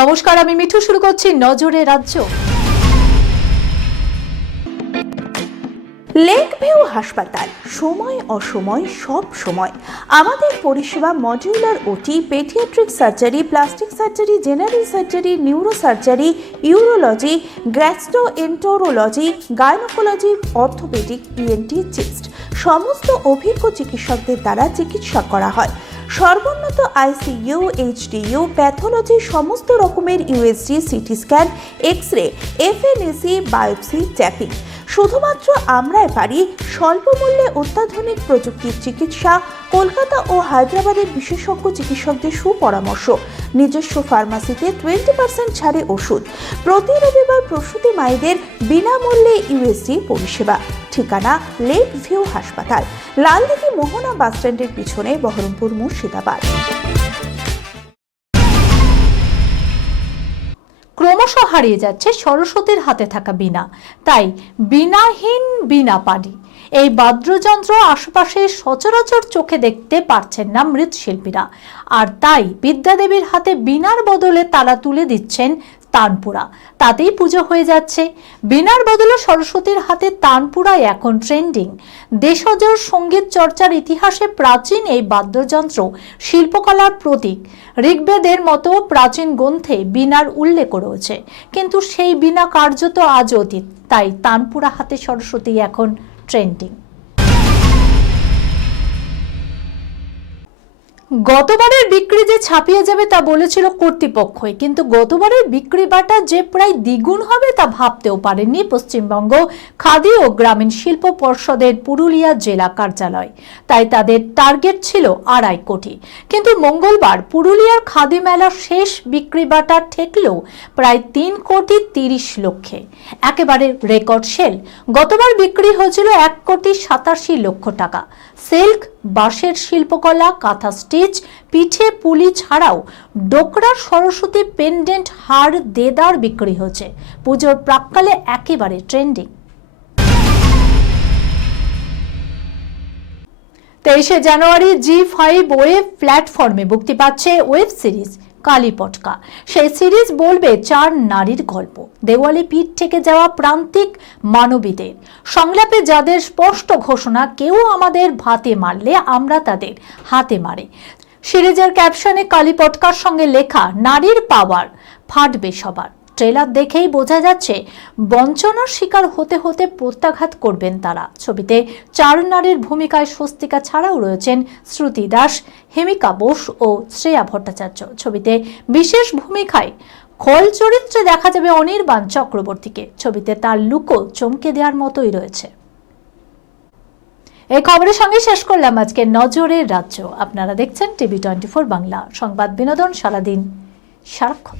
নমস্কার, আমি মিঠু। শুরু করছি নজরে রাজ্য। লেক ভিউ হাসপাতাল, সময় অসময় সব সময় আমাদের পরিষেবা modular OT, paediatric surgery, plastic surgery, general surgery, neuro surgery, urology, gastroenterology, gynaecology, orthopaedic, ENT, chest সমস্ত অভিজ্ঞ চিকিৎসকদের দ্বারা চিকিৎসা করা হয়। সর্বোন্নত আইসিইউ, এইচডিইউ, প্যাথোলজি, সমস্ত রকমের USG, CT scan, X ray, FNAC, biopsy, tapping. শুধুমাত্র আমরাই পারি স্বল্প মূল্যে অত্যাধুনিক প্রযুক্তির চিকিৎসা। কলকাতা ও হায়দ্রাবাদের বিশেষজ্ঞ চিকিৎসকদের সুপরামর্শ। নিজস্ব ফার্মাসিতে 20% ছাড়ে ওষুধ। প্রতি রবিবার প্রসূতি মায়েদের বিনামূল্যে ইউএসজি পরিষেবা। ঠিকানা লেক ভিউ হাসপাতাল, লালদিঘি মোহনা বাসস্ট্যান্ডের পিছনে, বহরমপুর, মুর্শিদাবাদ। ক্রমশ হারিয়ে যাচ্ছে সরস্বতীর হাতে থাকা বীণা। তাই বীণাহীন বীণা পানি, এই বাদ্যযন্ত্র আশেপাশে সচরাচর চোখে দেখতে পারছেন না মৃৎশিল্পীরা। আর তাই বিদ্যাদেবীর হাতে বীণার বদলে তারা তুলে দিচ্ছেন তানপুরা। তাতেই পুজো হয়ে যাচ্ছে। বীণার বদলে সরস্বতীর হাতে তানপুরাই এখন ট্রেন্ডিং। দেশজ সঙ্গীত চর্চার ইতিহাসে প্রাচীন এই বাদ্যযন্ত্র শিল্পকলার প্রতীক। ঋগ্বেদের মতো প্রাচীন গ্রন্থে বীণার উল্লেখ রয়েছে, কিন্তু সেই বীণা কার্যত আজ অতীত। তাই তানপুরা হাতে সরস্বতী এখন ট্রেন্ডিং। গতবারের বিক্রি যে ছাপিয়ে যাবে তা বলেছিল কর্তৃপক্ষই, কিন্তু গতবারের বিক্রি বাটা যে প্রায় দ্বিগুণ হবে তা ভাবতেও পারেননি পশ্চিমবঙ্গ খাদি ও গ্রামীণ শিল্প পর্ষদের পুরুলিয়া জেলা কার্যালয়। তাই তাদের টার্গেট ছিল 2.5 কোটি। কিন্তু মঙ্গলবার পুরুলিয়ার খাদি মেলার শেষ বিক্রি বাটা ঠেকল প্রায় 3 কোটি 30 লক্ষে। একেবারে রেকর্ড সেল। গতবার বিক্রি হয়েছিল 1 কোটি 87 লক্ষ টাকা। সিল্ক, বাঁশের শিল্পকলা, কাঁথা স্টিচ, পিঠে পুলি ছাড়াও ডোকরার সরস্বতী পেন্ডেন্ট, হার, দেদার বিক্রি হচ্ছে। পুজোর প্রাক্কালে একেবারে ট্রেন্ডিং। 23শে জানুয়ারি জি5 ওয়েব প্ল্যাটফর্মে মুক্তি পাচ্ছে ওয়েব সিরিজ কালীপটকা। সেই সিরিজ বলবে 4 নারীর গল্প। দেওয়ালে পিঠ থেকে যাওয়া প্রান্তিক মানবীদের সংলাপে যাদের স্পষ্ট ঘোষণা, কেউ আমাদের ভাতে মারলে আমরা তাদের হাতে মারে। সিরিজের ক্যাপশনে কালীপটকার সঙ্গে লেখা, নারীর পাওয়ার, ফাটবে সবার। ট্রেলার দেখেই বোঝা যাচ্ছে বঞ্চনার শিকার হতে হতে প্রত্যাঘাত করবেন তারা। ছবিতে 4 নারীর ভূমিকায় স্বস্তিকা ছাড়াও রয়েছেন শ্রুতি দাস, হেমিকা বোস ও শ্রেয়া ভট্টাচার্য। ছবিতে বিশেষ ভূমিকায় খল চরিত্রে দেখা যাবে অনির্বাণ চক্রবর্তীকে। ছবিতে তার লুকও চমকে দেওয়ার মতোই রয়েছে। এই খবরের সঙ্গে শেষ করলাম আজকে নজরের রাজ্য। আপনারা দেখছেন টিভি 24 বাংলা, সংবাদ বিনোদন সারাদিন সারাক্ষণ।